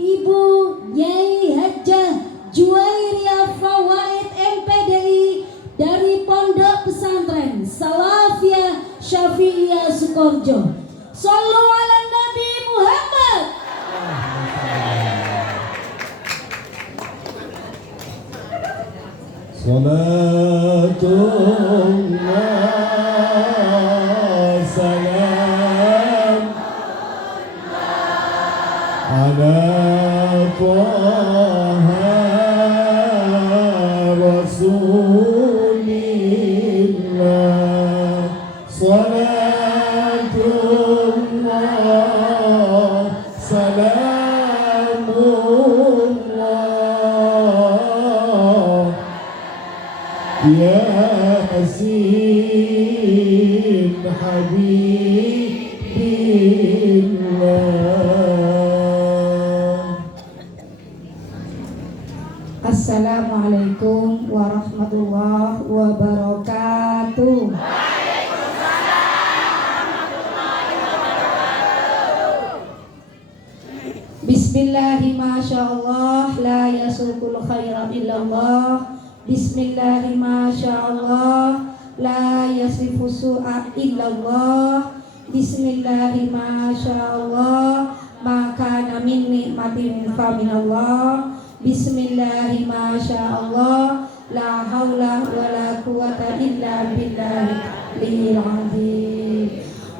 Ibu Nyai Hajah Juwairiyah Fawaid MPDI dari Pondok Pesantren Salafiyah Syafi'iyah Sukoharjo. Shallu ala Nabi Muhammad. Salatullah salam ala Taha Rasulillah. Salatullah salamullah Yasin Habibillah. Assalamualaikum warahmatullahi wabarakatuh. Bismillahi masyaallah la yasukul khaira illallah. Bismillahi masyaallah la yasifu su'a illallah. Bismillahi masyaallah maka min nikmatin fa minallah. Bismillahi masyaallah la haula wala quwata illa billahil azim.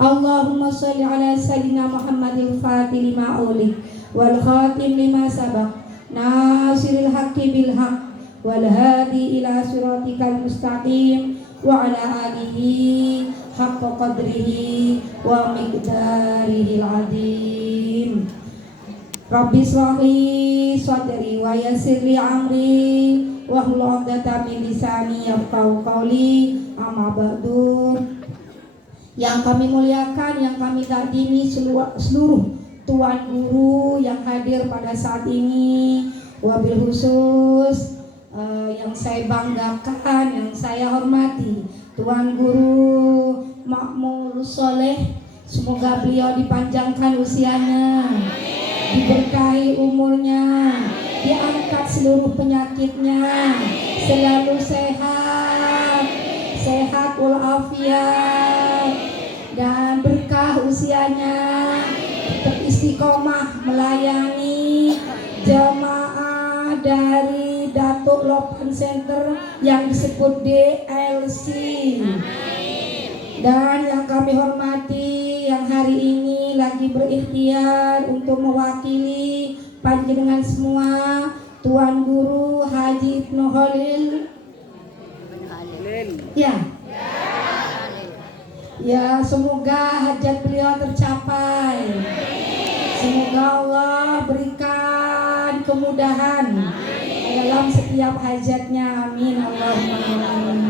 Allahumma shalli ala sayyidina Muhammadil fatih lima ulik wal khatim lima sabaq nasiril haqqi bil haqq wal hadi ila siratikal mustaqim wa ala alihi haqqa qadrihi wa miqdarihil azim. Rabbi shrahli sadri wa yassirli amri wa hlul 'uqdatam min lisani yafqahu qawli. Amma ba'du. Yang kami muliakan, yang kami takdimi seluruh tuan guru yang hadir pada saat ini, wabil khusus yang saya banggakan, yang saya hormati, Tuan Guru Makmur Soleh. Semoga beliau dipanjangkan usianya, diberkahi umurnya, diangkat seluruh penyakitnya, selalu sehat walafiat, dan berkah usianya, tetap istiqomah melayani jamaah dari Datuk Lopan Center yang disebut DLC. Dan yang kami hormati, yang hari ini lagi berikhtiar untuk mewakili panjenengan semua, Tuan Guru Haji Ibnu Khalil. Ya, semoga hajat beliau tercapai. Semoga Allah berikan kemudahan dalam setiap hajatnya. Amin Allahumma amin.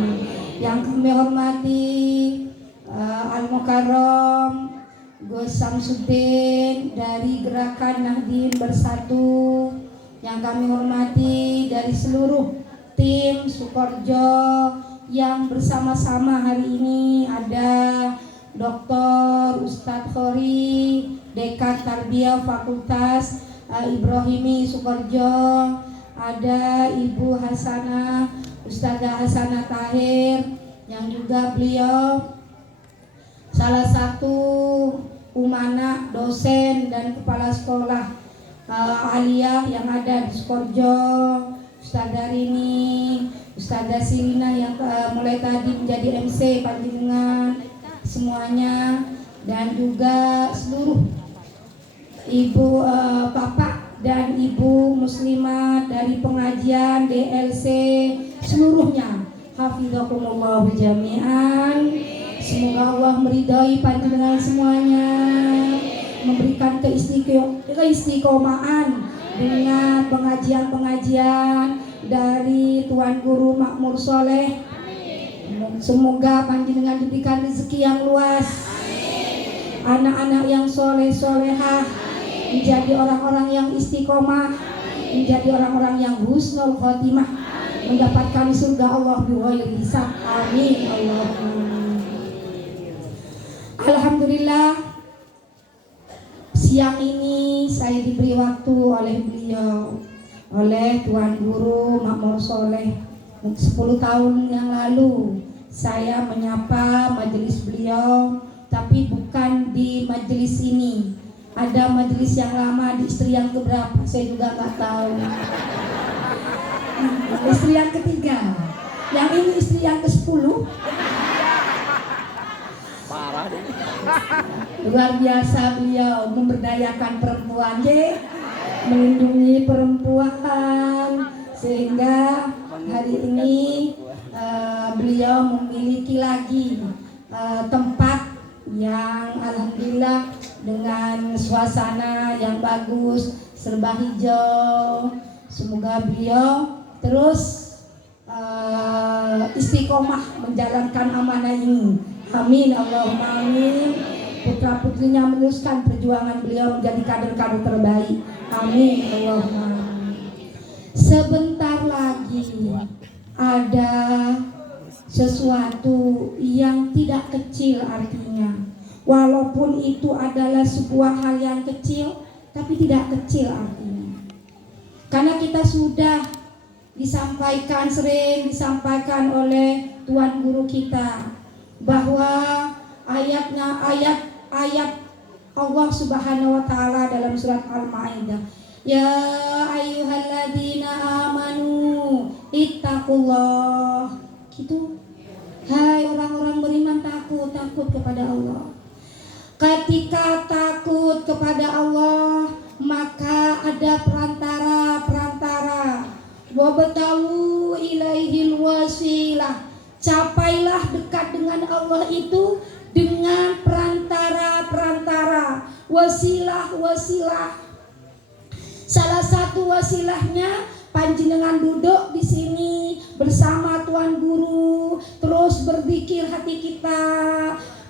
Yang kami hormati Al-Mukarram Gus Samsuddin dari Gerakan Nahdien Bersatu. Yang kami hormati dari seluruh tim Sukoharjo yang bersama-sama hari ini ada Dr. Ustadz Khori, Dekan Tarbiyah Fakultas Ibrahimi Sukoharjo, ada Ibu Hasanah, Ustazah Hasanah Tahir, yang juga beliau salah satu umana, dosen dan kepala sekolah aliyah yang ada di Sukoharjo. Ustazah Rini, Ustazah Sirina yang mulai tadi menjadi MC panjenengan semuanya, dan juga seluruh ibu bapak dan ibu muslimat dari pengajian DLC seluruhnya. Hafizakumullah jami'an. Semoga Allah meridai panjenengan semuanya, memberikan keistiqomahan dengan pengajian-pengajian dari Tuan Guru Makmur Soleh. Semoga panjenengan diberikan rezeki yang luas, anak-anak yang soleh-solehah, menjadi orang-orang yang istiqomah, menjadi orang-orang yang husnul khotimah, mendapatkan surga Allah bighairi hisab. Amin Allahumma. Alhamdulillah, siang ini saya diberi waktu oleh beliau, oleh Tuan Guru Makmur Soleh 10 tahun yang lalu. Saya menyapa majelis beliau, tapi bukan di majelis ini. Ada majelis yang lama di istri yang keberapa, saya juga nggak tahu. Istri yang ketiga, yang ini istri yang ke-10. Luar biasa beliau memberdayakan perempuan, melindungi perempuan, sehingga hari ini beliau memiliki lagi tempat yang alhamdulillah dengan suasana yang bagus, serba hijau. Semoga beliau terus istiqomah menjalankan amanah ini. Amin, Allahumma amin. Putra putrinya meneruskan perjuangan beliau menjadi kader-kader terbaik. Amin, Allahumma amin. Sebentar lagi ada sesuatu yang tidak kecil artinya. Walaupun itu adalah sebuah hal yang kecil, tapi tidak kecil artinya. Karena kita sudah sering disampaikan oleh Tuan Guru kita bahwa ayat Allah Subhanahu wa taala dalam surat Al-Maidah, ya ayyuhalladzina amanu ittaqullah. Gitu. Hai orang-orang beriman, takut kepada Allah. Ketika takut kepada Allah, maka ada perantara. Wabtawu ilaihil wasilah. Capailah dekat dengan Allah itu dengan perantara. Wasilah. Salah satu wasilahnya panjenengan duduk di sini bersama Tuan Guru, terus berzikir hati kita,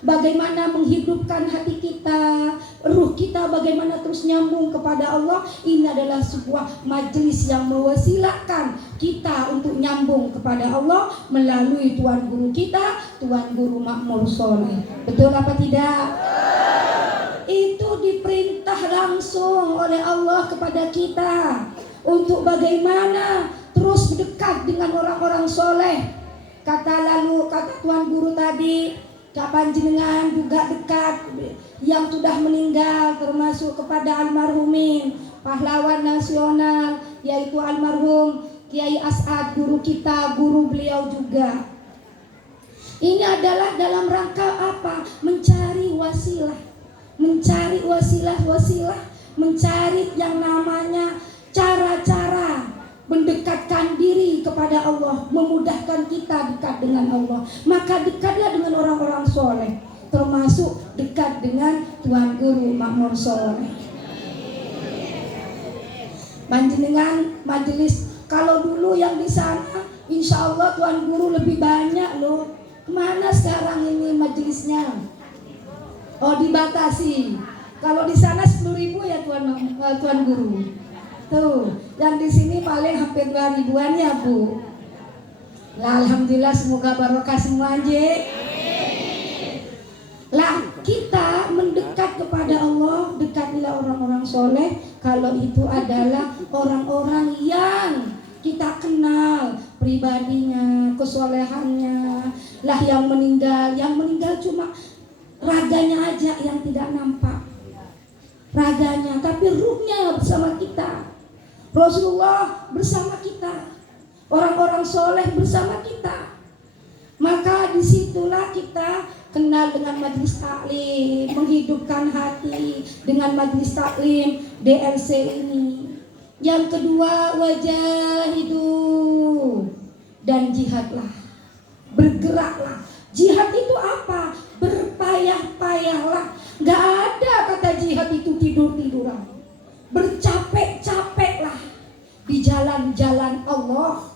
bagaimana menghidupkan hati kita, ruh kita bagaimana terus nyambung kepada Allah. Ini adalah sebuah majelis yang mewasilahkan kita untuk nyambung kepada Allah melalui Tuan Guru kita, Tuan Guru Makmur Soleh. Betul apa tidak? Itu diperintah langsung oleh Allah kepada kita untuk bagaimana terus dekat dengan orang-orang soleh. Kata Tuan Guru tadi, panjenengan juga dekat yang sudah meninggal, termasuk kepada almarhumin pahlawan nasional, yaitu almarhum Kiai As'ad, guru kita, guru beliau juga. Ini adalah dalam rangka apa? Mencari wasilah, mencari yang namanya cara-cara mendekatkan diri kepada Allah, memudahkan kita dekat dengan Allah. Maka dekatlah dengan orang-orang soleh, termasuk dekat dengan Tuan Guru Makmur Soleh. Panjenengan majelis, kalau dulu yang di sana insya Allah Tuan Guru lebih banyak loh. Kemana sekarang ini majelisnya? Oh, dibatasi. Kalau di sana 10.000 ya Tuan Guru. Tuh, yang di sini paling hampir 2.000-an ya Bu. Lah alhamdulillah, semoga barokah semua aja. Lah kita mendekat kepada Allah, dekatilah orang-orang soleh. Kalau itu adalah orang-orang yang kita kenal pribadinya, kesolehannya. Lah yang meninggal cuma raganya aja yang tidak nampak. Raganya, tapi ruhnya bersama kita. Rasulullah bersama kita, orang-orang soleh bersama kita. Maka disitulah kita kenal dengan majelis taklim, menghidupkan hati dengan majelis taklim DLC ini. Yang kedua, wajahidu, dan jihadlah, bergeraklah. Jihad itu apa? Berpayah-payahlah. Gak ada kata jihad itu tidur-tiduran. Bercapek-capeklah di jalan-jalan Allah.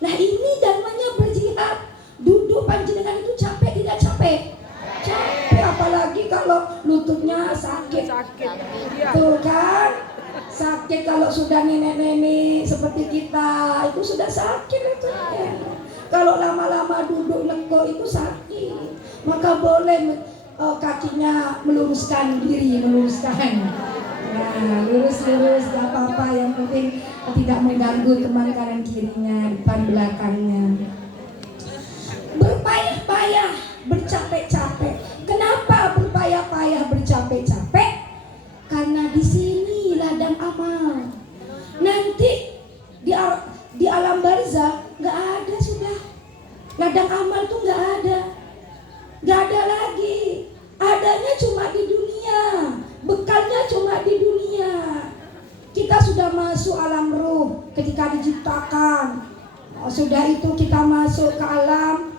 Nah ini namanya berjihad. Duduk panjenengan itu capek tidak capek? Capek, apalagi kalau lututnya sakit. Tuh kan? Sakit kalau sudah nenek-nenek seperti kita, itu sudah sakit lututnya. Kalau lama-lama duduk lengko itu sakit. Maka boleh kakinya meluruskan diri, Nah, lurus-lurus gak apa-apa, yang penting tidak mengganggu teman kanan kirinya, depan belakangnya. Berpayah-payah, bercapek-capek. Kenapa berpayah-payah, bercapek-capek? Karena di sini ladang amal. Nanti di alam barzah nggak ada sudah. Ladang amal tuh nggak ada lagi. Adanya cuma di dunia, bekalnya cuma di dunia. Kita sudah masuk alam ruh ketika diciptakan. Sudah itu kita masuk ke alam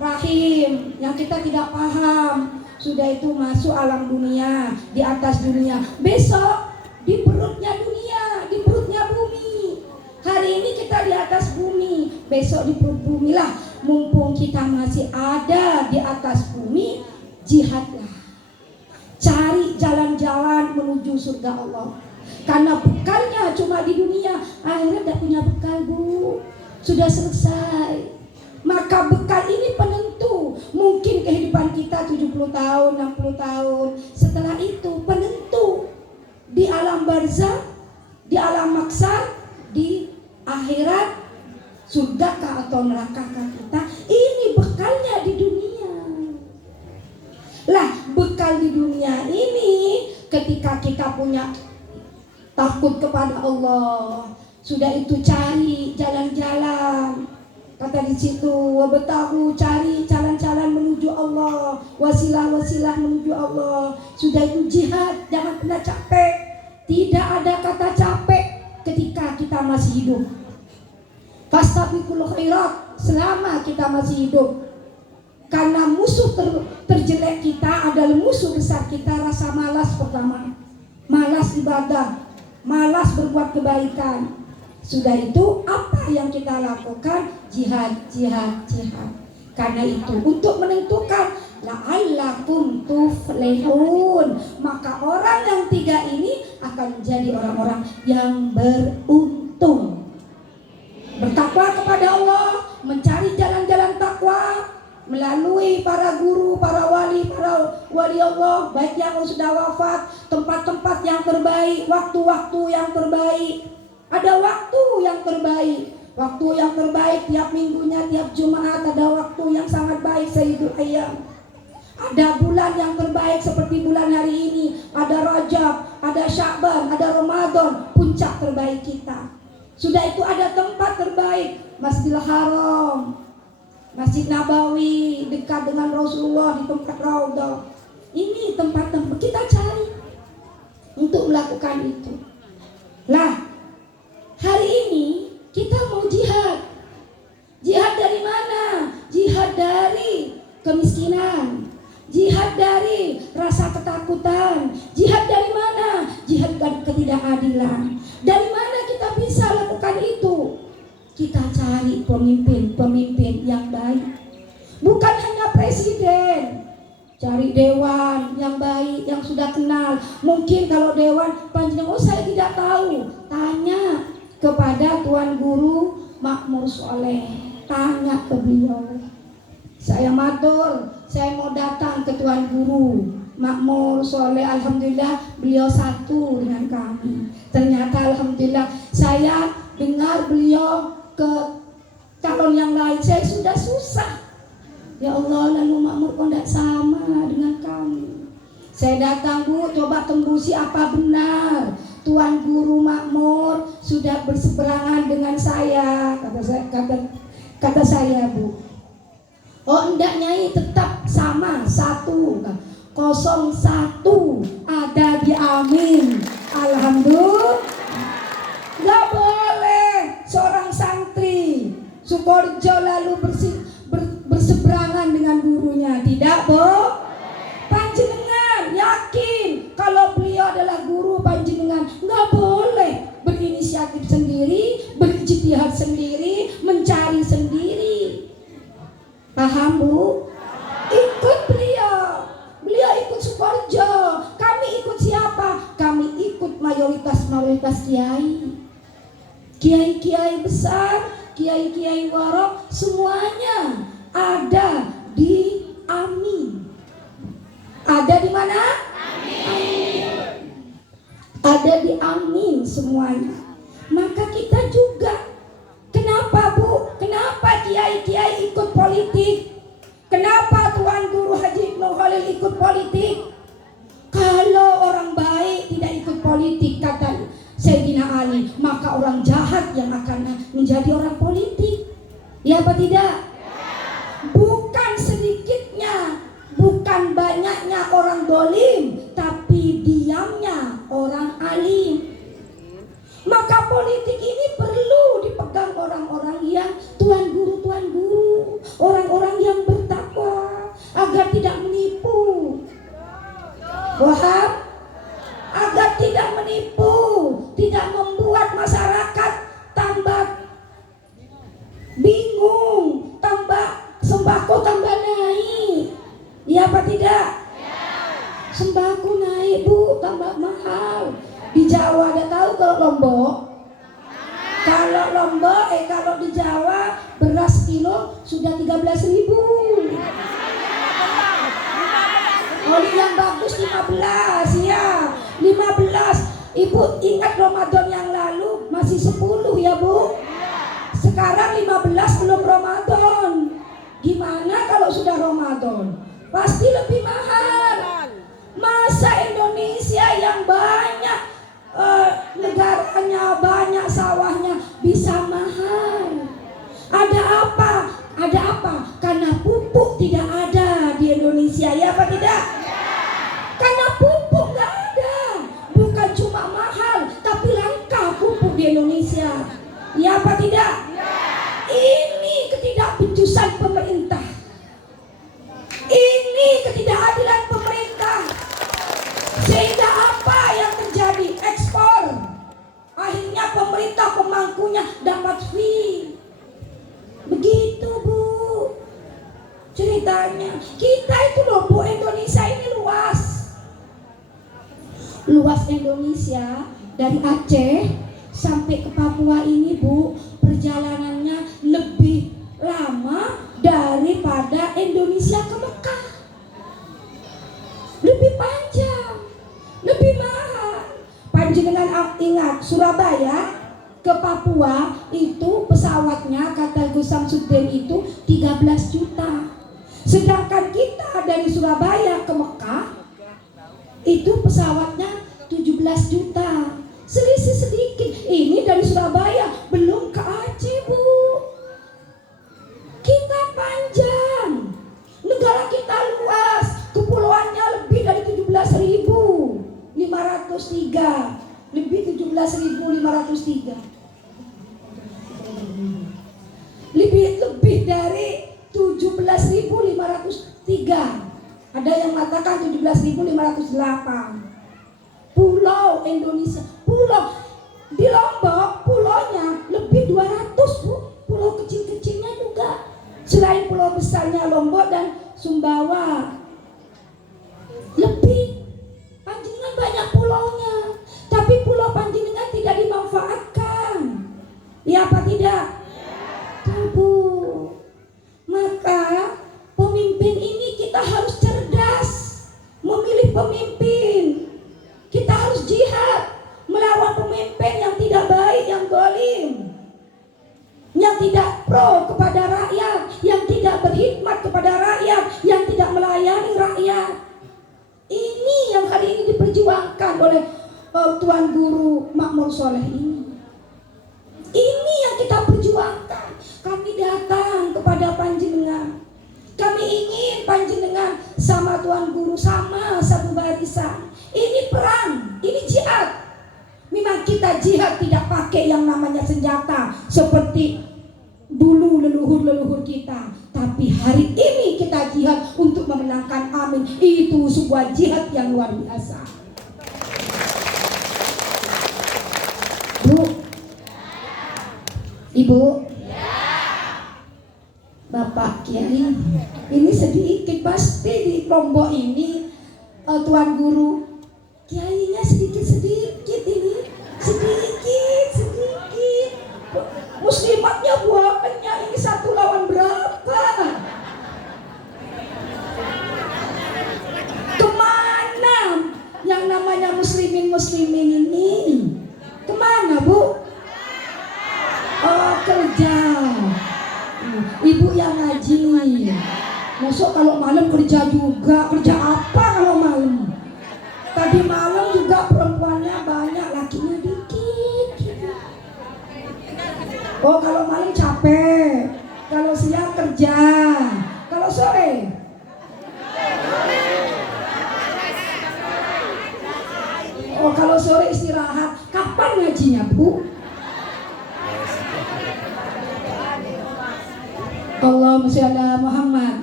rahim yang kita tidak paham. Sudah itu masuk alam dunia, di atas dunia. Besok di perutnya dunia, di perutnya bumi. Hari ini kita di atas bumi, besok di perut bumi lah. Mumpung kita masih ada di atas bumi, jihadlah. Cari jalan-jalan menuju surga Allah. Karena bekalnya cuma di dunia, akhirnya tidak punya bekal, Bu. Sudah selesai. Maka bekal ini penentu. Mungkin kehidupan kita 70 tahun, 60 tahun. Setelah itu penentu. Di alam barzah, di alam maksar, di akhirat, surgakah atau nerakakah kita. Ini bekalnya di dunia. Lah, bekal di dunia ini ketika kita punya takut kepada Allah, sudah itu cari jalan-jalan. Kata di situ, wabtahu, cari jalan-jalan menuju Allah, wasilah-wasilah menuju Allah. Sudah itu jihad, jangan pernah capek. Tidak ada kata capek ketika kita masih hidup. Fastabiqul khairat, selama kita masih hidup. Karena musuh terjelek kita adalah musuh besar kita, rasa malas pertama. Malas ibadah, malas berbuat kebaikan. Sudah itu apa yang kita lakukan? Jihad. Karena itu untuk menentukan la'allakum tuflihun, maka orang yang tiga ini akan menjadi orang-orang yang beruntung. Bertakwa kepada Allah, mencari jalan-jalan takwa melalui para guru, para wali Allah, baik yang sudah wafat, tempat-tempat yang terbaik, waktu-waktu yang terbaik. Ada waktu yang terbaik tiap minggunya, tiap Jumat ada waktu yang sangat baik, Sayyidul Ayyam. Ada bulan yang terbaik seperti bulan hari ini, ada Rajab, ada Sya'ban, ada Ramadan, puncak terbaik kita. Sudah itu ada tempat terbaik, Masjidil Haram, Masjid Nabawi, dekat dengan Rasulullah di tempat Raudhah. Ini tempat-tempat kita cari untuk melakukan itu. Lah, hari ini kita mau jihad. Jihad dari mana? Jihad dari kemiskinan. Jihad dari rasa ketakutan. Jihad dari mana? Jihad dari ketidakadilan. Dari mana kita bisa lakukan itu? Kita cari pemimpin yang baik. Bukan hanya presiden. Cari dewan yang baik, yang sudah kenal. Mungkin kalau dewan panjenengan, saya tidak tahu. Tanya kepada Tuan Guru Makmur Soleh. Tanya ke beliau. Saya matur, saya mau datang ke Tuan Guru Makmur Soleh. Alhamdulillah beliau satu dengan kami. Ternyata alhamdulillah saya dengar beliau ke calon yang lain, saya sudah susah. Ya Allah, lalu makmur kok tidak sama dengan kami. Saya datang, Bu, coba tembusi apa benar Tuan Guru Makmur sudah berseberangan dengan saya. Kata saya, Bu. Oh enggak Nyai, tetap sama 101 ada di amin. Alhamdulillah. Gak boleh seorang santri Sukorejo lalu berseberangan dengan gurunya. Tidak, Bu. Panjenengan yakin kalau beliau adalah guru panjenengan, gak boleh berinisiatif sendiri, berijtihad sendiri, mencari sendiri. Paham, Bu? Ikut beliau. Beliau ikut Sukorejo. Kami ikut siapa? Kami ikut mayoritas kiai. Kiai-kiai besar, kiai-kiai warok, semuanya ada di Amin. Ada di mana? Amin. ada di amin semuanya. Maka kita juga, kenapa Bu? Kenapa kiai-kiai ikut politik? Kenapa Tuan Guru Haji Ibnu Khalil ikut politik? Kalau orang baik tidak ikut politik, kata Sayyidina Ali, maka orang jahat yang akan menjadi orang politik. Ya apa tidak? Bukan sedikitnya, bukan banyaknya orang dolim, tapi diamnya orang alim. Maka politik ini perlu dipegang orang-orang yang tuan guru, orang-orang yang bertakwa, agar tidak menipu. Paham? Agar tidak menipu, tidak membuat masyarakat tambah bingung, tambah sembako tambah naik. Ya apa tidak? Sembako naik Bu, tambah mahal. Di Jawa ada tahu kalau Lombok? Kalau di Jawa beras kilo sudah 13.000. Oli yang bagus 15 ya. 15. Ibu ingat Ramadan yang lalu masih 10 ya Bu? Sekarang 15 belum Ramadan. Gimana kalau sudah Ramadan? Pasti lebih mahal. Masa Indonesia yang banyak negaranya, banyak sawahnya bisa mahal? Ada apa? Karena pupuk tidak ada di Indonesia, ya apa tidak? Karena pupuk nggak ada. Bukan cuma mahal, tapi langka pupuk di Indonesia. Ya apa tidak? Ini ketidakbecusan pemerintah. Ini ketidakadilan pemerintah. Sehingga apa yang terjadi? Ekspor. Akhirnya pemerintah pemangkunya dapat fee. Begitu Bu ceritanya. Kita itu loh Bu, Indonesia ini luas. Luas Indonesia dari Aceh sampai ke Papua ini Bu, perjalanannya lebih lama daripada Indonesia ke Mekah. Lebih panjang, lebih mahal. Panjenengan ingat Surabaya ke Papua itu pesawatnya kata Gus Samsudin itu 13 juta. Sedangkan kita dari Surabaya ke Mekah itu pesawatnya 17 juta. Selisih sedikit. Ini dari Surabaya belum ke Aceh Bu. Kita panjang. Negara kita luas. Kepulauannya lebih dari 17.503. Lebih 17.503. Lebih dari 17.503. Ada yang mengatakan 17.508. Pulau Indonesia, pulau di Lombok, pulaunya lebih 200 Bu. Pulau kecil-kecilnya juga. Selain pulau besarnya Lombok dan Sumbawa. Lebih. Panjenengan banyak pulaunya, tapi pulau panjenengan tidak dimanfaatkan. Ya apa tidak? Tabu. Maka pemimpin ini kita harus cerdas memilih pemimpin. Kita harus jihad melawan pemimpin yang tidak baik, yang zalim, yang tidak pro kepada rakyat, yang tidak berkhidmat kepada rakyat, yang tidak melayani rakyat. Ini yang hari ini diperjuangkan oleh Tuan Guru Makmur Soleh ini. Ini yang kita perjuangkan. Kami datang kepada panjenengan. Kami ingin panjenengan sama Tuan Guru sama satu barisan. Ini perang, ini jihad. Memang kita jihad tidak pakai yang namanya senjata seperti dulu leluhur-leluhur kita. Tapi hari ini kita jihad untuk memenangkan Amin. Itu sebuah jihad yang luar biasa. Bu, Ibu, Bapak Kiai, ini sedikit pasti di Lombok ini Tuan Guru kiainya sedikit ini, sedikit. Muslimatnya buahnya ini 1 lawan berapa? Kemana yang namanya muslimin ini Masuk kalau malam kerja juga, kerja apa kalau malam? Tadi malam juga perempuannya banyak, lakinya dikit. Oh kalau malam capek, kalau siang kerja, kalau sore? Oh kalau sore istirahat. Kapan ngajinya Bu? Allahumma sholli ala Muhammad.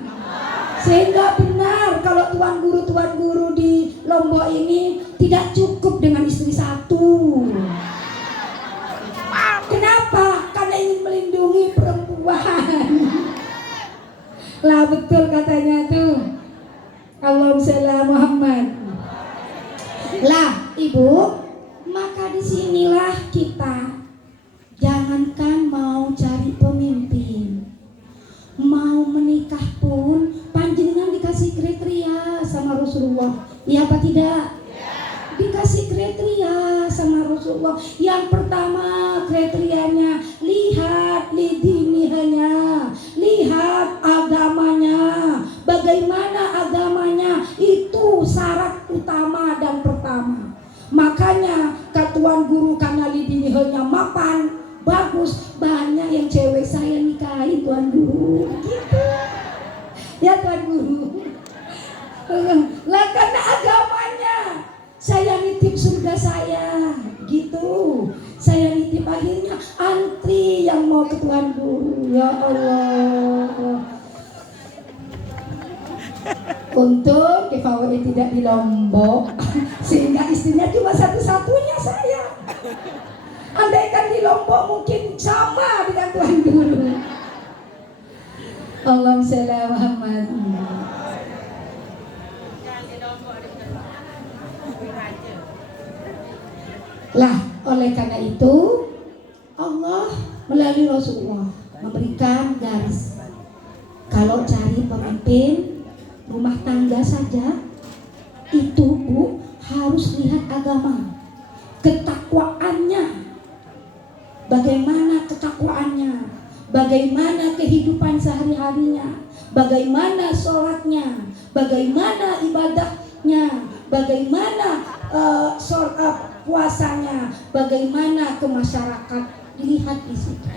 Sehingga benar kalau tuan guru di Lombok ini tidak cukup dengan istri satu. Kenapa? Karena ingin melindungi perempuan. Lah betul katanya tuh. Allahumma sholli ala Muhammad. Lah Ibu, maka disinilah kita jangankan mau cari pemimpin, mau menikah pun panjenengan dikasih kriteria sama Rasulullah, iya apa tidak? Dikasih kriteria sama Rasulullah. Yang pertama kriterianya, lihat lidinihnya, lihat agamanya. Bagaimana agamanya, itu syarat utama dan pertama. Makanya katuan guru karena lidinihnya mapan bagus, banyak yang cewek saya nikahin tuan guru gitu. Ya tuan guru. Lah karena agamanya, saya nitip surga saya gitu. Saya nitip, akhirnya antri yang mau ke tuan guru. Ya Allah. Untung KVWI tidak di Lombok, sehingga istrinya cuma satu-satunya saya. Andaikan di Lombok mungkin sama dengan tuan guru. Allahumma sholli ala Muhammad. Lah, oleh karena itu Allah melalui Rasulullah memberikan garis. Kalau cari pemimpin rumah tangga saja, itu Bu harus lihat agama, ketakwaannya. Bagaimana ketakwaannya, bagaimana kehidupan sehari-harinya, bagaimana sholatnya, bagaimana ibadahnya, bagaimana puasanya, bagaimana ke masyarakat, dilihat di situ.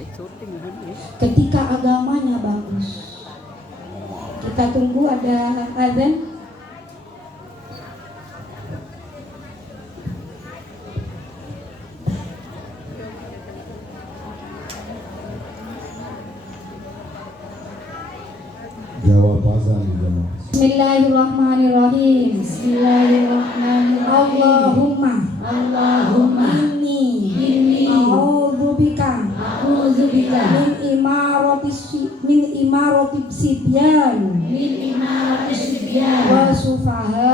Ketika agamanya bagus, kita tunggu ada azan. Jawab azan jemaah. Bismillahirrahmanirrahim. Bismillahirrahmanirrahim. Allahumma inni a'udzubika min imarati sibyan wa sufaha.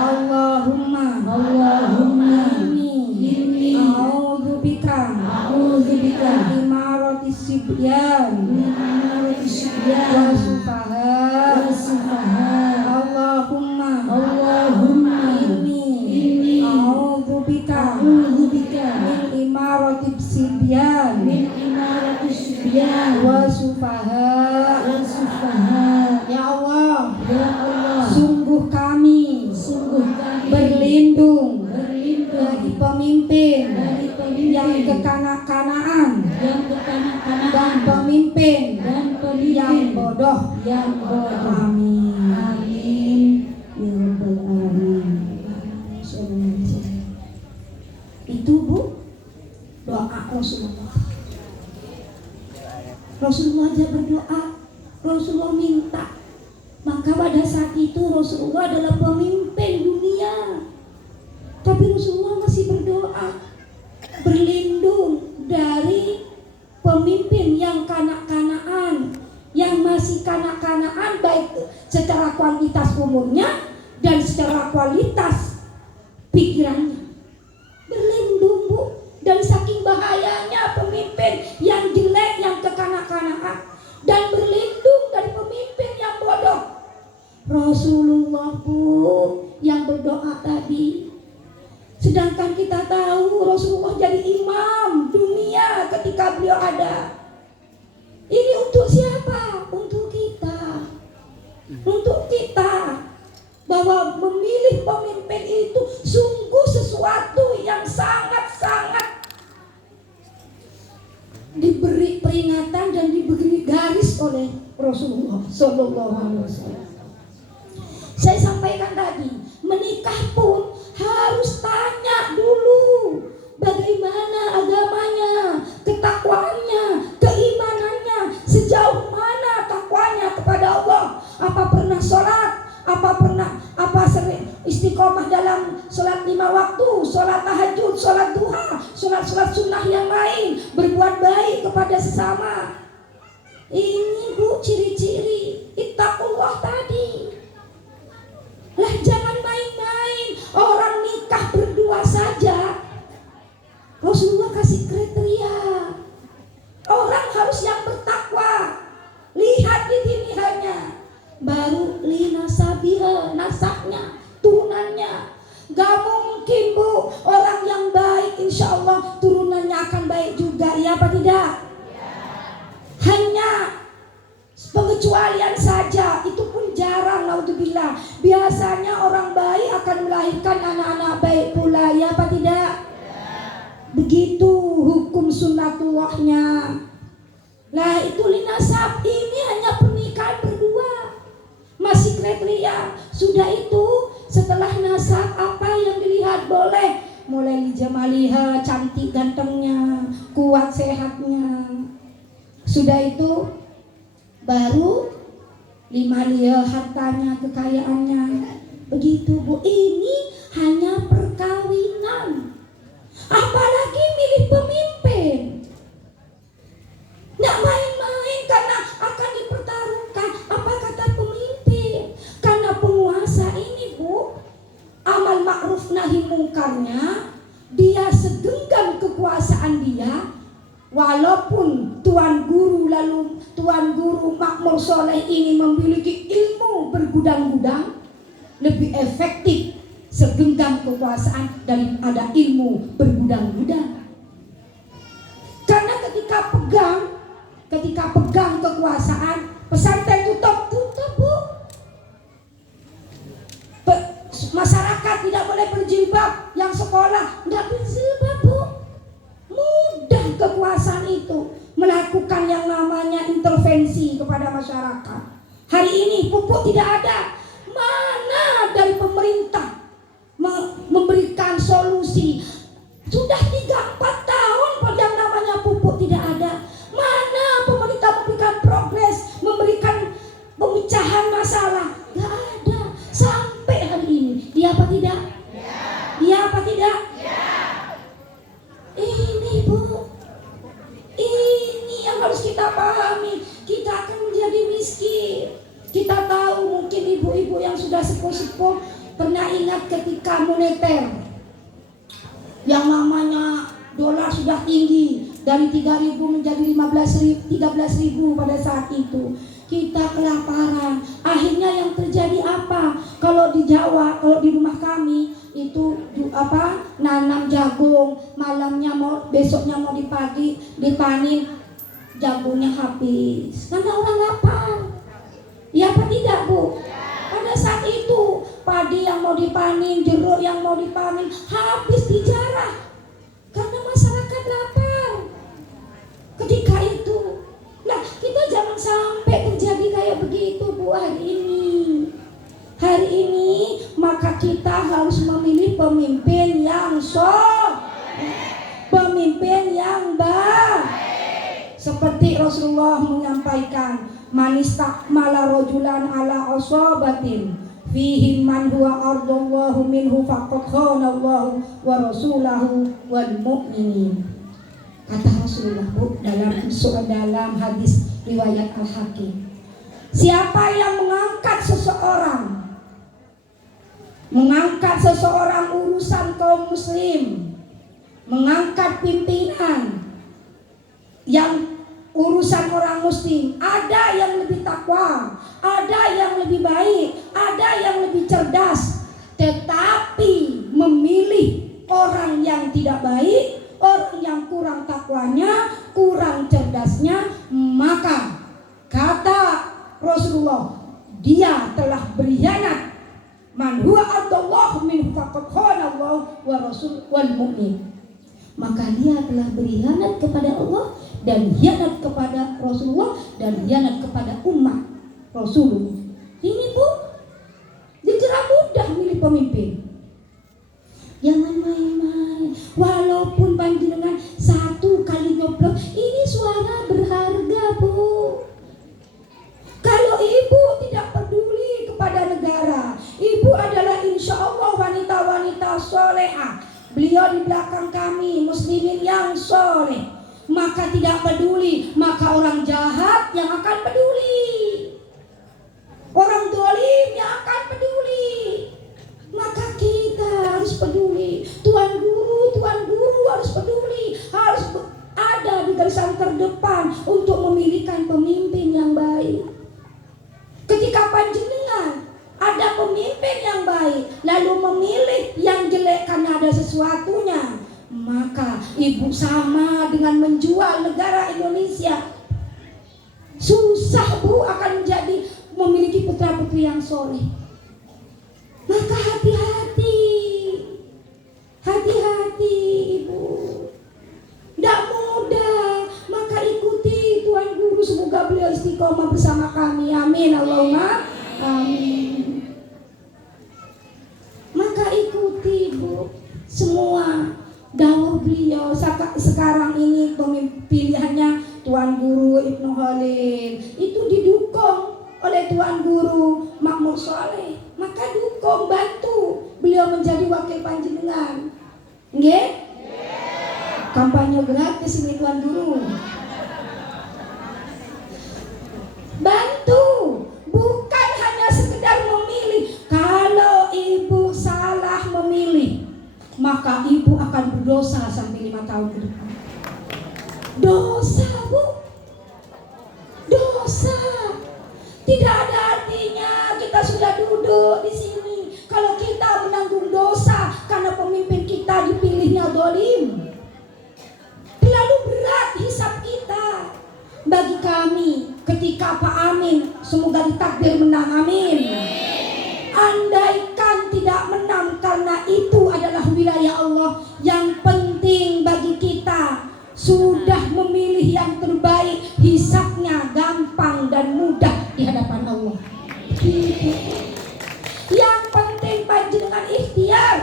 Allahumma inni a'udzubika min imarati sibyan wa sufaha. Allahumma inni a'udzubika min imarati sibyan wa sufaha. Ya Allah, sungguh kami berlindung dari pemimpin yang kekanak-kanaan dan pemimpin yang bodoh. Amin. Ya Rabbal Alamin. Itu Bu doa Rasulullah. Rasulullah aja berdoa, Rasulullah minta. Maka pada saat itu Rasulullah adalah pemimpin dunia, tapi Rasulullah masih berdoa, berlindung dari pemimpin yang kanak-kanaan, yang masih kanak-kanaan, baik secara kuantitas umurnya dan secara kualitas pikirannya. Berlindung Bu, dan saking bahayanya pemimpin yang jelek, yang kekanak-kanaan, dan berlindung dari pemimpin yang bodoh. Rasulullah Bu yang berdoa tadi, sedangkan kita tahu Rasulullah jadi imam dunia ketika beliau ada. Ini untuk siapa? Untuk kita. untuk kita, bahwa memilih pemimpin itu sungguh sesuatu yang sangat-sangat diberi peringatan dan diberi garis oleh Rasulullah Sallallahu Alaihi Wasallam. Saya sampaikan tadi, menikah pun harus tanya dulu bagaimana agamanya, ketakwaannya, keimanannya, sejauh mana takwanya kepada Allah. Apa pernah sholat? Apa sering istiqomah dalam sholat 5 waktu, sholat tahajud, sholat duha, sholat sunnah yang lain, berbuat baik kepada sesama. Ini Bu ciri-ciri ittaqullah tadi. Lah jangan main-main, orang nikah berdua saja Rasulullah kasih kriteria. Orang harus yang bertakwa. Lihat di sini hanya baru linasabiha, nasabnya, turunannya. Gak mungkin Bu, orang yang baik insya Allah turunannya akan baik juga, ya apa tidak? Hanya pengecualian saja, itu pun jarang, naudzubillah. Biasanya orang baik akan melahirkan anak-anak baik pula, ya apa tidak? Begitu hukum sunnatullahnya. Nah itu linasab, ini hanya pernikahan berdua, masih kriteria. Sudah itu setelah nasab apa yang dilihat boleh, mulai jamaliha, cantik gantengnya, kuat sehatnya. Sudah itu baru liya hartanya, kekayaannya. Begitu Bu, ini hanya perkawinan. Apalagi milih pemimpin. Nggak main-main karena akan dipertaruhkan. Apa kata pemimpin? Karena penguasa ini Bu, amal ma'ruf nahi mungkarnya, dia segenggam kekuasaan dia. Walaupun Tuan Guru Makmur Soleh ini memiliki ilmu bergudang-gudang, lebih efektif segenggam kekuasaan daripada ilmu bergudang-gudang. Karena ketika pegang kekuasaan, pesantren tutup Bu. Masyarakat tidak boleh berjilbab, yang sekolah nggak berjilbab Bu. Mudah kekuasaan itu melakukan yang namanya intervensi kepada masyarakat. Hari ini pupuk tidak ada. Mana dari pemerintah memberikan solusi? Sudah 3-4 tahun yang namanya pupuk tidak ada. Mana pemerintah memberikan progres, memberikan pemecahan masalah? Tidak ada sampai hari ini. Iya apa tidak? Iya apa tidak? Ini Bu, ini yang harus kita pahami. Kita akan menjadi miskin. Kita tahu mungkin ibu-ibu yang sudah sepuh-sepuh pernah ingat ketika moneter yang namanya dolar sudah tinggi dari 3.000 menjadi 13.000 pada saat itu. Kita kelaparan. Akhirnya yang terjadi apa? Kalau di Jawa, kalau di rumah kami itu nanam jagung, malamnya besoknya mau dipanen, jagungnya habis. Karena orang lapar. Ya apa tidak Bu? Pada saat itu padi yang mau dipanen, jeruk yang mau dipanen habis dijarah karena masyarakat lapar. Ketika itu, nah kita jangan sampai terjadi kayak begitu Bu hari ini. Hari ini maka kita harus memilih pemimpin yang pemimpin yang baik. Seperti Rasulullah menyampaikan, manistakmala rojulan ala asabatin fihi man huwa ardallahu minhu faqad khanallahu wa rasulahu wal mu'minin. Kata Rasulullah Bu dalam hadis riwayat Al-Hakim, siapa yang mengangkat seseorang urusan kaum muslim, mengangkat pimpinan yang urusan orang muslim, ada yang lebih takwa, ada yang lebih baik, ada yang lebih cerdas, tetapi memilih orang yang tidak baik, orang yang kurang takwanya, kurang cerdasnya, maka kata Rasulullah, dia telah berkhianat. Man huwa adallahu min faqad khana Allah wa rasul wal mu'min. Maka dia telah berkhianat kepada Allah dan khianat kepada Rasulullah dan khianat kepada umat Rasulullah. Ini Bu, dikira mudah milih pemimpin. Jangan main-main. Walaupun panjenengan satu kali nyoblos, ini suara berharga Bu. Kalau ibu tidak peduli kepada negara, ibu adalah insya Allah wanita-wanita soleha. Beliau di belakang kami muslimin yang soleh. Maka tidak peduli, maka orang jahat yang akan peduli, orang dolim yang akan peduli. Maka kita harus peduli. Tuan guru harus peduli, harus ada di garisan terdepan untuk memilihkan pemimpin yang baik. Ketika panjenengan ada pemimpin yang baik lalu memilih yang jelek karena ada sesuatunya, maka ibu sama dengan menjual negara Indonesia. Susah Bu akan menjadi memiliki putra-putri yang soleh. Maka hati-hati ibu, tidak mudah. Maka ikuti Tuan Guru, semoga beliau istiqomah bersama kami, amin Allahumma amin. Maka ikuti Bu semua dakwah beliau. Sekarang ini pilihannya Tuan Guru Ibnu Khalil itu didukung oleh Tuan Guru Makmur Soleh. Maka dukung, bantu beliau menjadi wakil panjenengan. Nggih? Kampanye gratis ini Tuan Guru. Bantu, bukan hanya sekedar memilih. Kalau ibu salah memilih, maka ibu akan berdosa sampai 5 tahun ke depan. Dosa Bu, dosa. Tidak ada artinya kita sudah duduk di sini kalau kita menanggung dosa karena pemimpin kita dipilihnya dolim. Terlalu berat hisab kita. Bagi kami ketika Pak Amin semoga ditakdir menang, amin. Andaikan tidak menang karena itu adalah wilayah Allah, yang penting bagi kita sudah memilih yang terbaik, hisabnya gampang dan mudah di hadapan Allah. Yang penting panjenengan ikhtiar,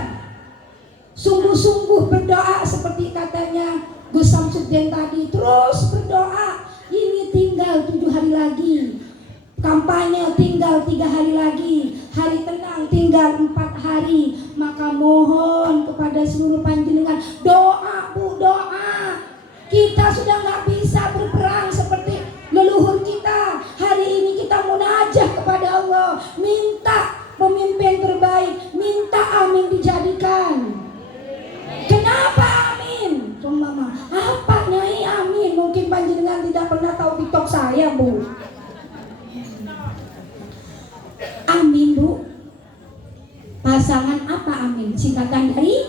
sungguh-sungguh berdoa seperti katanya Gus Samsudin tadi, terus berdoa. Ini tinggal 7 hari lagi, kampanye tinggal 3 hari lagi, hari tenang tinggal 4 hari. Maka mohon kepada seluruh panjenengan, doa Bu, doa. Kita sudah gak bisa berperang seperti leluhur kita. Hari ini kita munajat kepada Allah, minta pemimpin terbaik, minta amin dijadikan. Kenapa amin? Cuma mama, apa Nyai amin? Mungkin panjenengan tidak pernah tahu TikTok saya Bu. Amin Bu, pasangan apa amin? Singkatan dari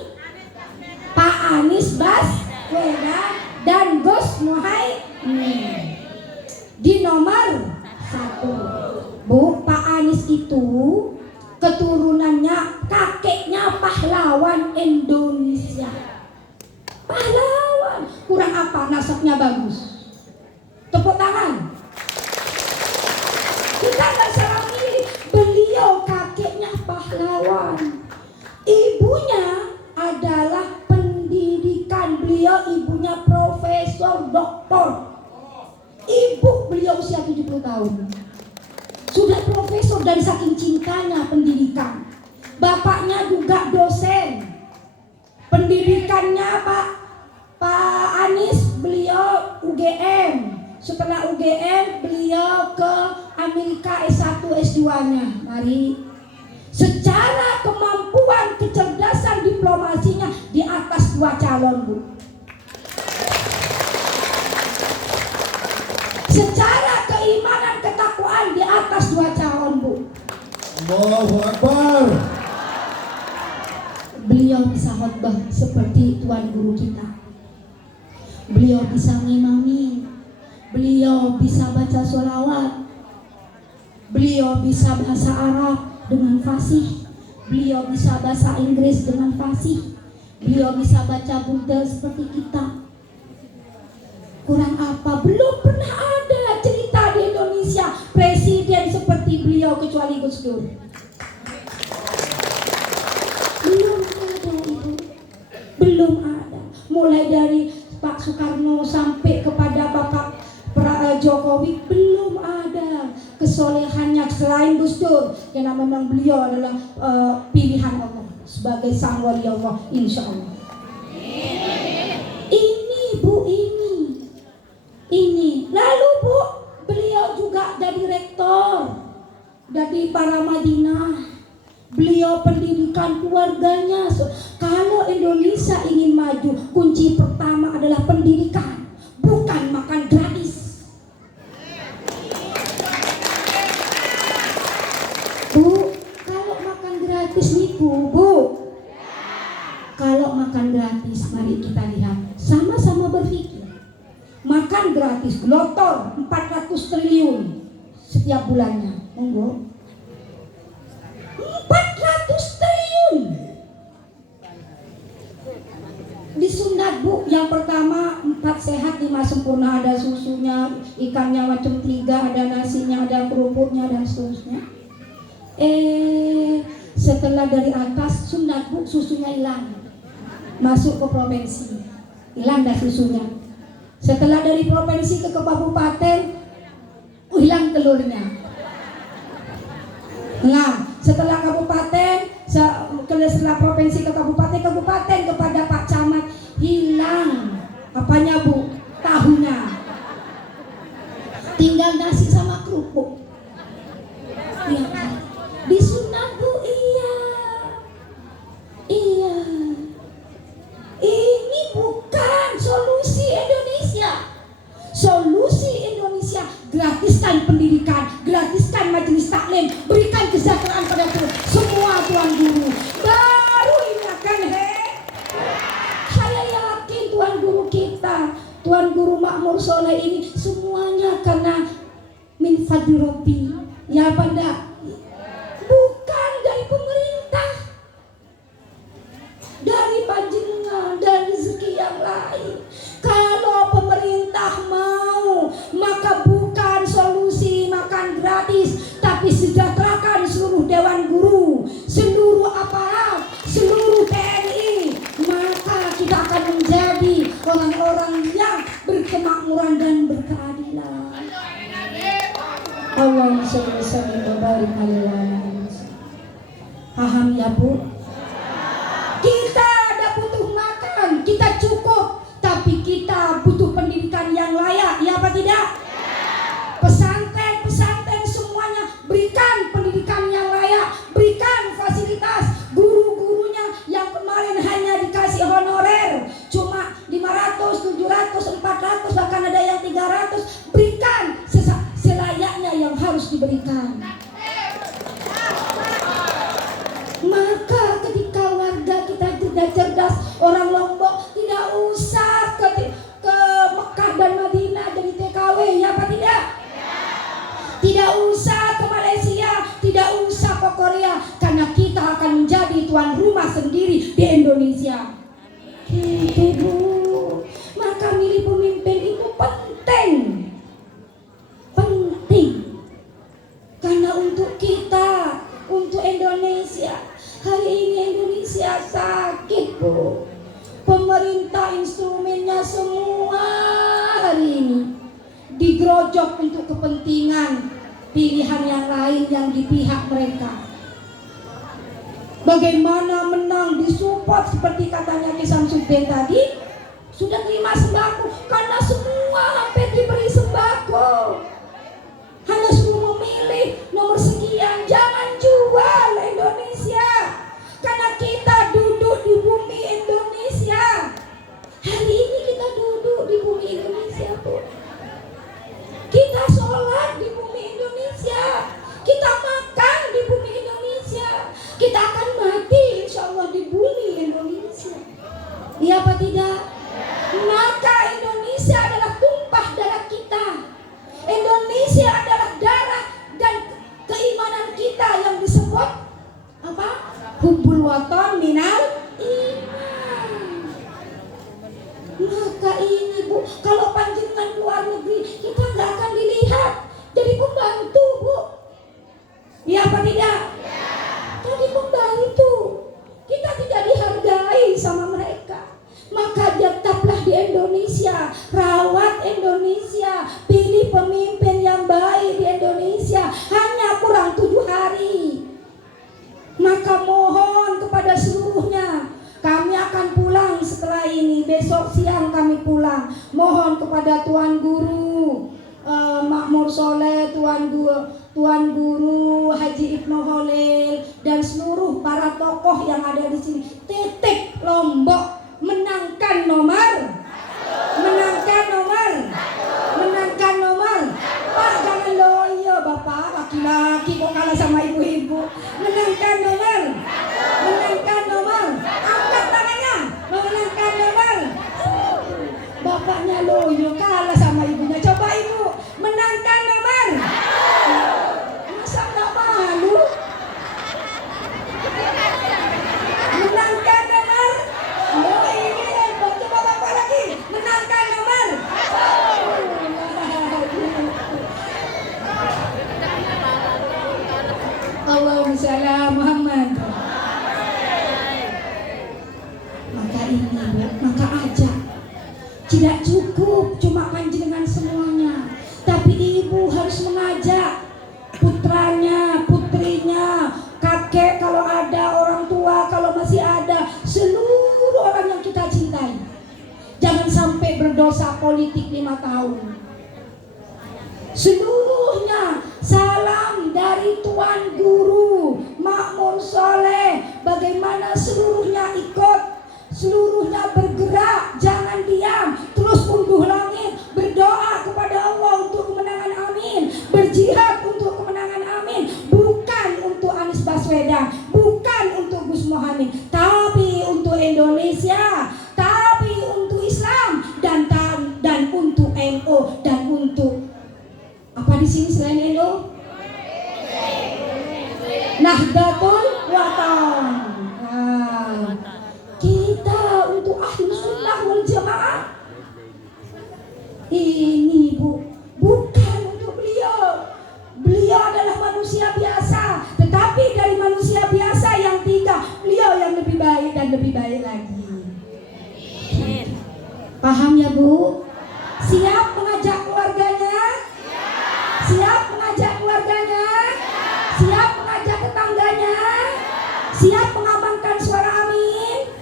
Pak Anies Baswedan dan Gus Muhaimin di nomor 1. Bu, Pak Anies itu keturunannya, kakeknya pahlawan Indonesia. Pahlawan, kurang apa? Nasabnya bagus. Tepuk tangan. Kita nggak salah milih. Beliau kakeknya pahlawan, ibunya adalah pendidikan. Beliau ibunya profesor doktor. Ibu beliau usia 70 tahun. Sudah profesor dari saking cintanya pendidikan. Bapaknya juga dosen. Pendidikannya Pak Anies, beliau UGM. Setelah UGM beliau ke Amerika S1 S2-nya. Mari. Secara kemampuan, kecerdasan diplomasinya di atas 2 calon Bu. Secara keimanan, ketakwaan di atas 2 calon Bu. Allahu Akbar. Beliau bisa khotbah seperti Tuan Guru kita. Beliau bisa ngimami. Beliau bisa baca sholawat. Beliau bisa bahasa Arab dengan fasih. Beliau bisa bahasa Inggris dengan fasih. Beliau bisa baca Buddha seperti kita. Kurang apa? Belum pernah ada cerita di Indonesia presiden seperti beliau kecuali Gus Dur. Belum ada itu. Belum ada. Mulai dari Pak Soekarno sampai kepada Bapak Jokowi belum ada kesolehannya selain Gus Dur. Karena memang beliau adalah pilihan Allah sebagai sang wali Allah, insya Allah. Ini Bu, ini. Lalu Bu, beliau juga jadi rektor dari Paramadina. Beliau pendidikan keluarganya. Kalau Indonesia ingin maju, kunci pertama adalah pendidikan, bukan makan gratis. Bu, kalau makan gratis niku, Bu. Kalau makan gratis, mari kita lihat. Sama-sama berpikir. Makan gratis, glotor 400 triliun setiap bulannya. Monggo. 400 triliun. Disunat Bu, yang pertama 4 sehat 5 sempurna, ada susunya, ikannya macam 3, ada nasinya, ada kerupuknya dan seterusnya. Setelah dari atas sunat Bu, susunya hilang. Masuk ke provinsi, hilang dah susunya. Setelah dari provinsi ke kabupaten, hilang telurnya. Nah, setelah kabupaten, setelah provinsi ke kabupaten kepada Pak Camat, hilang apanya Bu? Tahunya. Tinggal nasi sama kerupuk. Ya, disunat Bu, iya. Ini bukan solusi Indonesia. Solusi Indonesia, gratiskan pendidikan, gratiskan majelis taklim, berikan kesejahteraan pada semua tuan guru. Baru ini akan saya yakin tuan guru kita, tuan guru Makmur Soleh ini semuanya karena min fadli Rabbi. Ya apa enggak? Bukan dari pemerintah, dari panjenengan, dari rezeki yang lain. Kalau pemerintah mau, maka bukan solusi makan gratis, tapi sejahterakan seluruh dewan guru, seluruh aparat, seluruh TNI. Maka kita akan menjadi orang-orang yang berkemakmuran dan berkeadilan. Allahumma sholli wa sallim wa barik alaihi. Paham ya Bu? Kita ada butuh makan, kita cukup, tapi kita butuh pendidikan yang layak, ya apa tidak? Pesantren semuanya berikan pendidikan yang layak, berikan fasilitas. Guru-gurunya yang kemarin hanya dikasih honorer cuma 500, 700, 400, bahkan ada yang 300, berikan selayaknya yang harus diberikan. Maka ketika warga kita tidak cerdas, orang Lombok tidak usah ke Mekah dan Madinah jadi TKW, ya apa tidak? Tidak usah ke Malaysia, tidak usah ke Korea, karena kita akan menjadi tuan rumah sendiri di Indonesia. Gitu Bu. Maka milih pemimpin itu penting. Karena untuk kita, untuk Indonesia. Hari ini Indonesia sakit Bu. Pemerintah instrumennya semua hari ini digerojok untuk kepentingan pilihan yang lain yang di pihak mereka. Bagaimana menang disupport seperti katanya Ki Samsudin tadi, sudah terima sembako karena semua hampir diberi sembako. Hanya suruh memilih nomor sekian, jangan jual Indonesia. Karena kita duduk di bumi Indonesia. Hari ini kita duduk di bumi Indonesia Bu. Kita sholat di bumi Indonesia. Kita makan di bumi Indonesia. Kita akan mati insya Allah di bumi Indonesia. Iya apa tidak? Maka Indonesia adalah tumpah darah kita. Indonesia adalah darah dan setelah ini, besok siang kami pulang. Mohon kepada Tuan Guru Makmur Soleh, Tuan Guru Haji Ibnu Holil, dan seluruh para tokoh yang ada di sini. Titik Lombok menangkan nomor. Pak, jangan loyo Bapak, laki-laki kok kalah sama ibu-ibu. Menangkan nomor. Angkat tangannya. Menangkan nomor. Bapaknya loyo kalah sama ibunya. Coba ibu menangkan nomor. Masa nggak malu? Menangkan nomor. Oh ini coba bapak lagi. Menangkan nomor. Allahumma shalli ala Muhammad. Maka ajak. Tidak cukup cuma panjenengan semuanya, tapi ibu harus mengajak putranya, putrinya, kakek kalau ada, orang tua kalau masih ada, seluruh orang yang kita cintai. Jangan sampai berdosa politik 5 tahun. Seluruhnya salam dari Tuan Guru Makmur Soleh. Bagaimana seluruhnya ikut, seluruhnya bergerak, jangan diam, terus unduh langit, berdoa kepada Allah untuk kemenangan, amin. Berjihad untuk kemenangan, amin. Bukan untuk Anies Baswedan, bukan untuk Gus Muhaimin, tapi untuk Indonesia, tapi untuk Islam dan untuk NU dan untuk apa di sini selain NU? Nahdlatul Wathon. Kita untuk Ahlus Sunnah wal Jamaah. Ini bukan untuk beliau. Beliau adalah manusia biasa, tetapi dari manusia biasa yang 3, beliau yang lebih baik dan lebih baik lagi. Paham ya Bu? Siap mengajak keluarganya? Siap mengajak keluarganya? Siap mengajak tetangganya? Siap mengamankan suara amin?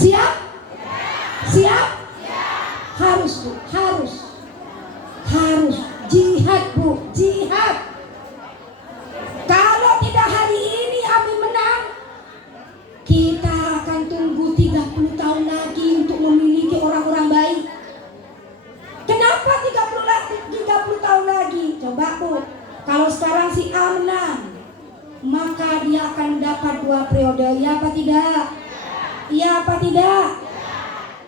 Siap? Siap? Harus Bu, harus jihad Bu, jihad. Kalau tidak hari ini amin menang, kita akan tunggu 30 tahun lagi untuk memiliki orang-orang baik. Kenapa 30 tahun lagi? Coba Bu, kalau sekarang si A menang, maka dia akan dapat 2 periode. Iya apa tidak? Iya apa tidak?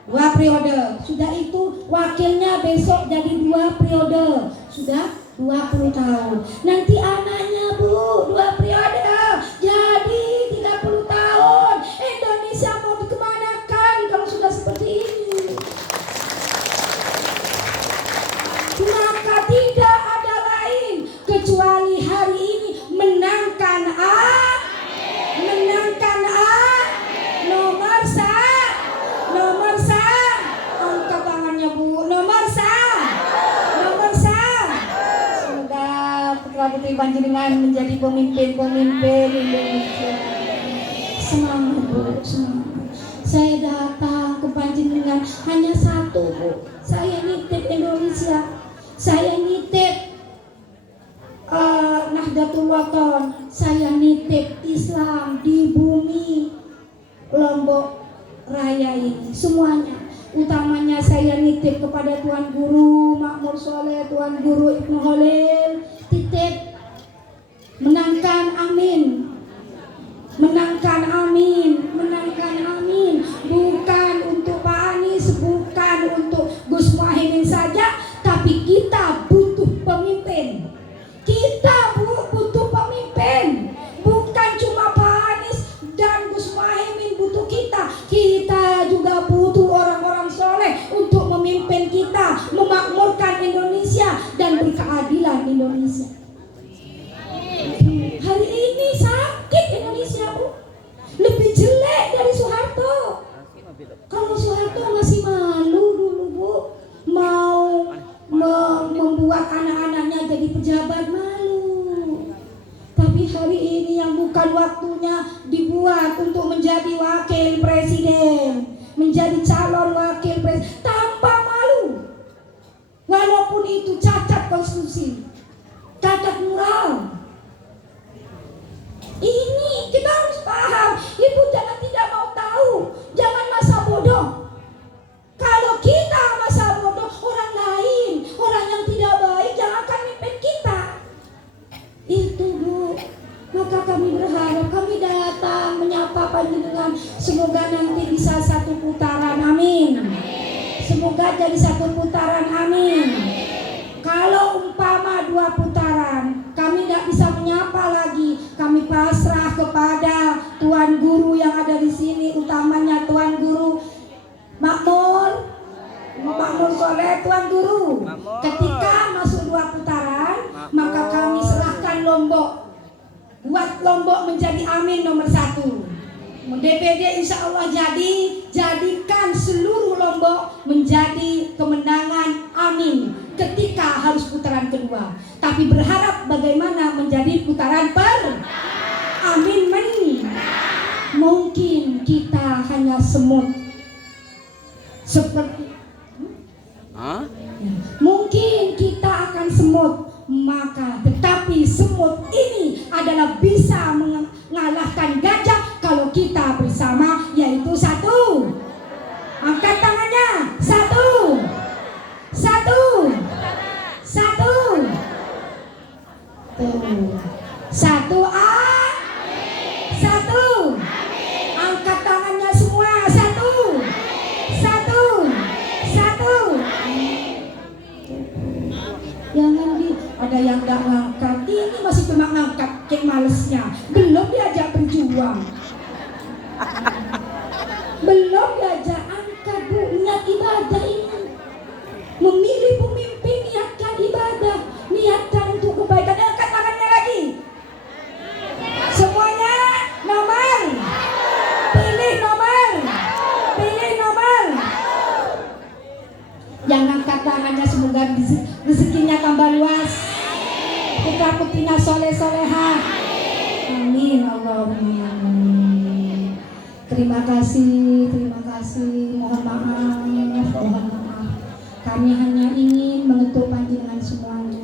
2 periode. Sudah itu wakilnya besok jadi 2 periode. Sudah 20 tahun. Nanti anaknya Bu 2 periode jadi 30 tahun. Indonesia mau dikemanakan kalau sudah seperti ini? Maka tidak ada lain kecuali hari ini menangkan A, nomor sa, angkat tangannya Bu, nomor sa. Semoga putra putri panjenengan menjadi pemimpin Indonesia. Semangat Bu, semangat. Saya datang ke panjenengan hanya satu Bu, saya nitip Indonesia. Saya nitip Nahdlatul Wathon, saya nitip Islam di bumi Lombok Raya ini semuanya. Utamanya saya nitip kepada Tuan Guru Makmur Soleh, Tuan Guru Ibnu Holil, titip menangkan amin. Bukan untuk Pak Anies, bukan untuk Gus Muhaimin saja, tapi kita butuh pemimpin. Kita butuh pemimpin. Bukan cuma Pak Anies dan Gus Muhaimin butuh kita. Kita juga butuh orang-orang soleh untuk memimpin kita, memakmurkan Indonesia dan berkeadilan Indonesia. Hari ini sakit Indonesia Bu. Lebih dibuat untuk menjadi wakil presiden, menjadi calon wakil presiden tanpa malu. Walaupun itu cacat konstitusi, cacat moral. Ini kita harus paham. Ibu jangan tidak mau tahu, jangan masa bodoh. Kalau kita masa bodoh, orang lain, orang yang tidak baik yang akan mimpin kita. Itu Bu. Maka kami berharap, kami datang menyapa panjenengan. Semoga nanti bisa satu putaran, amin. Semoga jadi satu putaran, amin. Kalau umpama 2 putaran, kami tidak bisa menyapa lagi. Kami pasrah kepada Tuan Guru yang ada di sini, utamanya Tuan Guru Makmur Soleh, Tuan Guru. Ketika masuk 2 putaran, maka kami serahkan Lombok. Buat Lombok menjadi amin nomor 1. DPD insya Allah jadikan seluruh Lombok menjadi kemenangan amin ketika harus putaran kedua. Tapi berharap bagaimana menjadi putaran amin mungkin kita hanya semut seperti mungkin kita akan semut, maka tetapi semut ini adalah bisa mengalahkan gajah kalau kita bersama, yaitu 1. Angkat tangannya. 1. 1. 1. Tuh. 1A. 1. Angkat tangannya semua. 1. 1. 1. Jangan ada yang gak ngangkat. Ini masih cuma ngangkat kayak malesnya. Belum diajak berjuang. Belum diajak angkat Bu. Niat ibadah ini. Memilih pemimpin, niatkan ibadah, niatkan untuk kebaikan. Angkat tangannya lagi. Semuanya nomor. Pilih nomor. Pilih nomor. Yang angkat tangannya semoga rezekinya tambah luas, putra putrinya soleh solehah. Amin Allahumma amin. Terima kasih. Mohon maaf. Kami hanya ingin mengetuk panjenengan semuanya.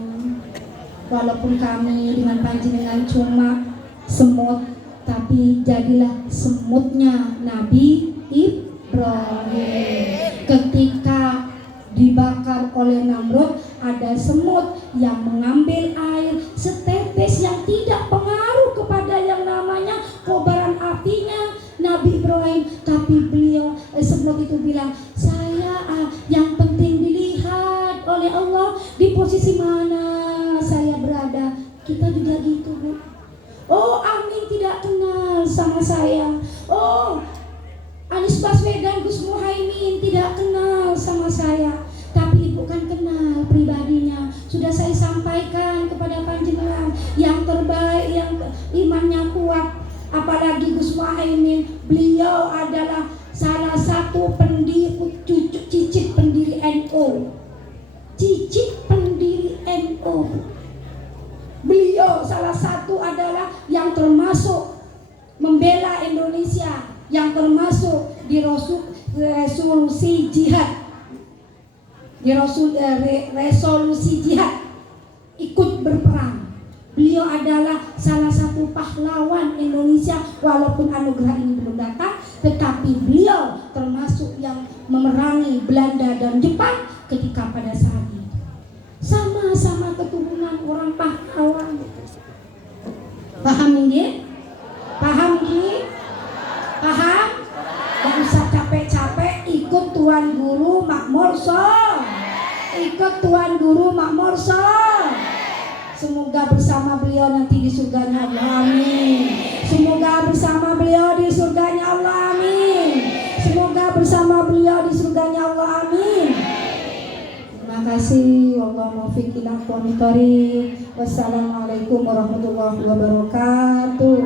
Walaupun kami dengan panjenengan cuma semut, tapi jadilah semutnya Nabi Ibrahim. Ketika dibakar oleh Namrud, ada semut yang mengambil air setetes yang tidak pengaruh kepada yang namanya kobaran apinya Nabi Ibrahim. Tapi beliau semut itu bilang, saya yang penting dilihat oleh Allah di posisi mana saya berada. Kita juga gitu Bu. Oh Amin tidak kenal sama saya. Oh Anies Baswedan, Gus Muhaimin tidak kenal sama saya. Tapi Ibu kan kenal pribadinya. Sudah saya sampaikan kepada panjenengan, yang terbaik, yang imannya kuat. Apalagi Gus Muhaimin, beliau adalah salah satu cicit pendiri NU. Cicit pendiri NU. Beliau salah satu adalah yang termasuk membela Indonesia, yang termasuk di resolusi jihad. Resolusi jihad, ikut berperang. Beliau adalah salah satu pahlawan Indonesia. Walaupun anugerah ini belum datang, tetapi beliau termasuk yang memerangi Belanda dan Jepang ketika pada saat itu. Sama-sama keturunan orang pahlawan. Paham ini? Paham ini? Paham? Gak usah capek-capek ikut Tuan Guru Makmur Soleh. Ikut Tuan Guru Makmur Soleh. Semoga bersama beliau nanti di surganya Allah, amin. Semoga bersama beliau di surganya Allah, amin. Semoga bersama beliau di surganya Allah, amin. Terima kasih. Wallahu muwaffiq ila aqwamit thoriq. Wassalamualaikum warahmatullahi wabarakatuh.